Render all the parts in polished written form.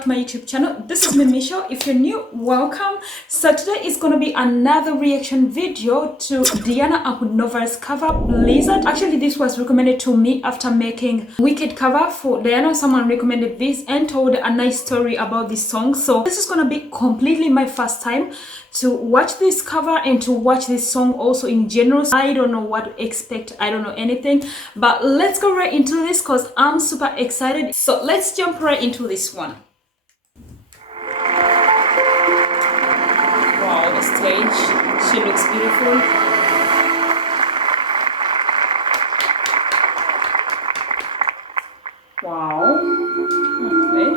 back to my YouTube channel. This is Michelle. If you're new, welcome. So today is going to be another reaction video to Diana Ankudinova's cover Blizzard. Actually, this was recommended to me after making Wicked cover for Diana. Someone recommended this and told a nice story about this song. So this is going to be completely my first time to watch this cover and to watch this song also in general. I don't know what to expect. I don't know anything, but let's go right into this because I'm super excited. So let's jump right into this one. Wow, the stage, she looks beautiful. Wow. Okay.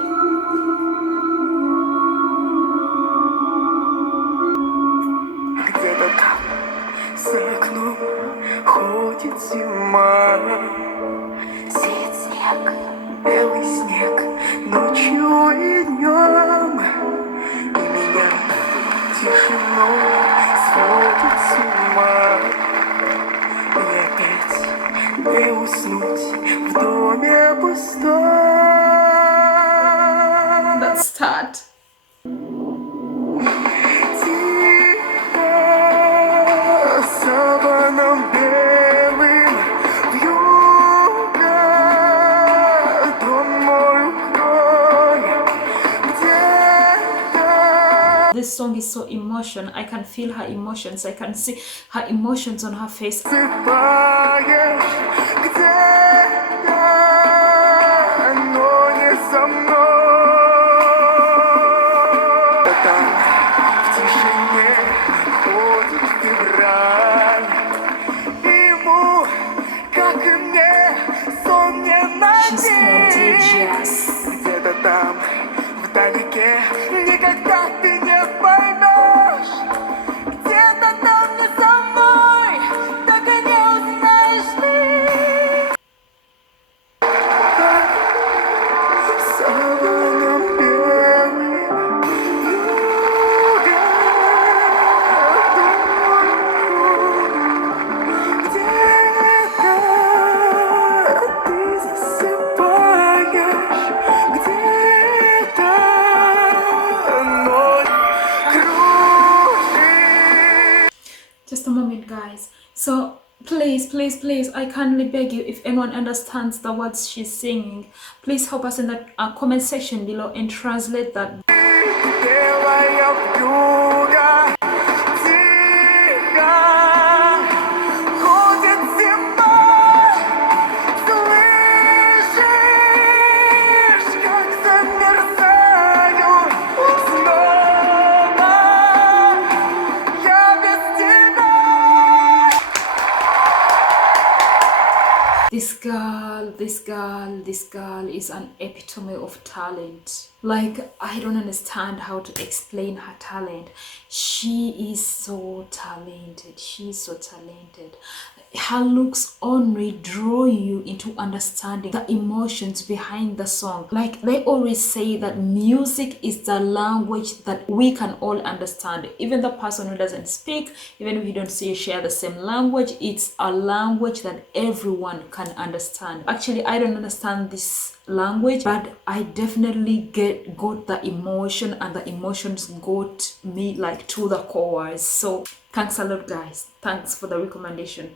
За окном ходит зима, сеет снег, белый снег, ночью и днем, и меня тишиной сводит с ума. И опять не уснуть в доме пустом. Let's start. This song is so emotional. I can feel her emotions. I can see her emotions on her face. She's contagious. Где-то там, вдалеке, никогда ты не поймешь. Где-то там не со мной, так и не узнаешь ты. Саваном белым, вьюга, где-то ты засыпаешь, где-то ночь кружит. Just a moment, guys. So please, I kindly beg you, if anyone understands the words she's singing, please help us in the comment section below and translate that. Белая вьюга, тихо ходит зима, слышишь, как замерзаю снова я без тебя. This girl is an epitome of talent. Like, I don't understand how to explain her talent. She is so talented. She's so talented. Her looks only draw you into understanding the emotions behind the song. Like they always say that music is the language that we can all understand. Even the person who doesn't speak, even if you don't share the same language, it's a language that everyone can understand. Actually, I don't understand this language, but I definitely got the emotion, and the emotions got me like to the core. So thanks a lot, guys. Thanks for the recommendation.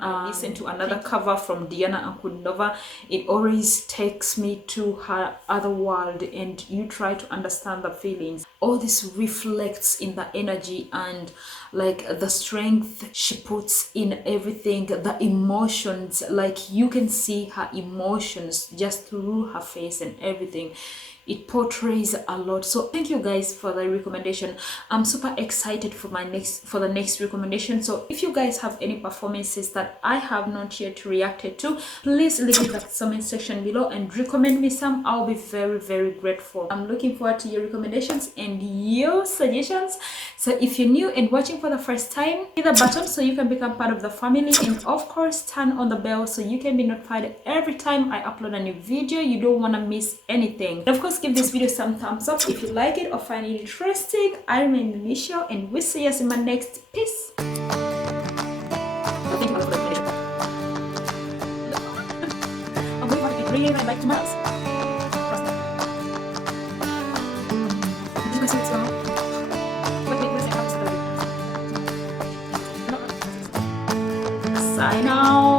I listen to another cover from Diana Ankudinova. It always takes me to her other world, and you try to understand the feelings. All this reflects in the energy and like the strength she puts in everything, the emotions. Like you can see her emotions just through her face and everything. It portrays a lot. So thank you guys for the recommendation. I'm super excited for the next recommendation. So if you guys have any performances that I have not yet reacted to, please leave it in the comment section below and recommend me some. I'll be very grateful. I'm looking forward to your recommendations and your suggestions. So if you're new and watching for the first time, hit the button so you can become part of the family, and of course turn on the bell so you can be notified every time I upload a new video. You don't want to miss anything. And of course, give this video some thumbs up if you like it or find it interesting. I remain Michelle, and we'll see you in my next piece. I'm going to bring it right back to Mars. Sign out.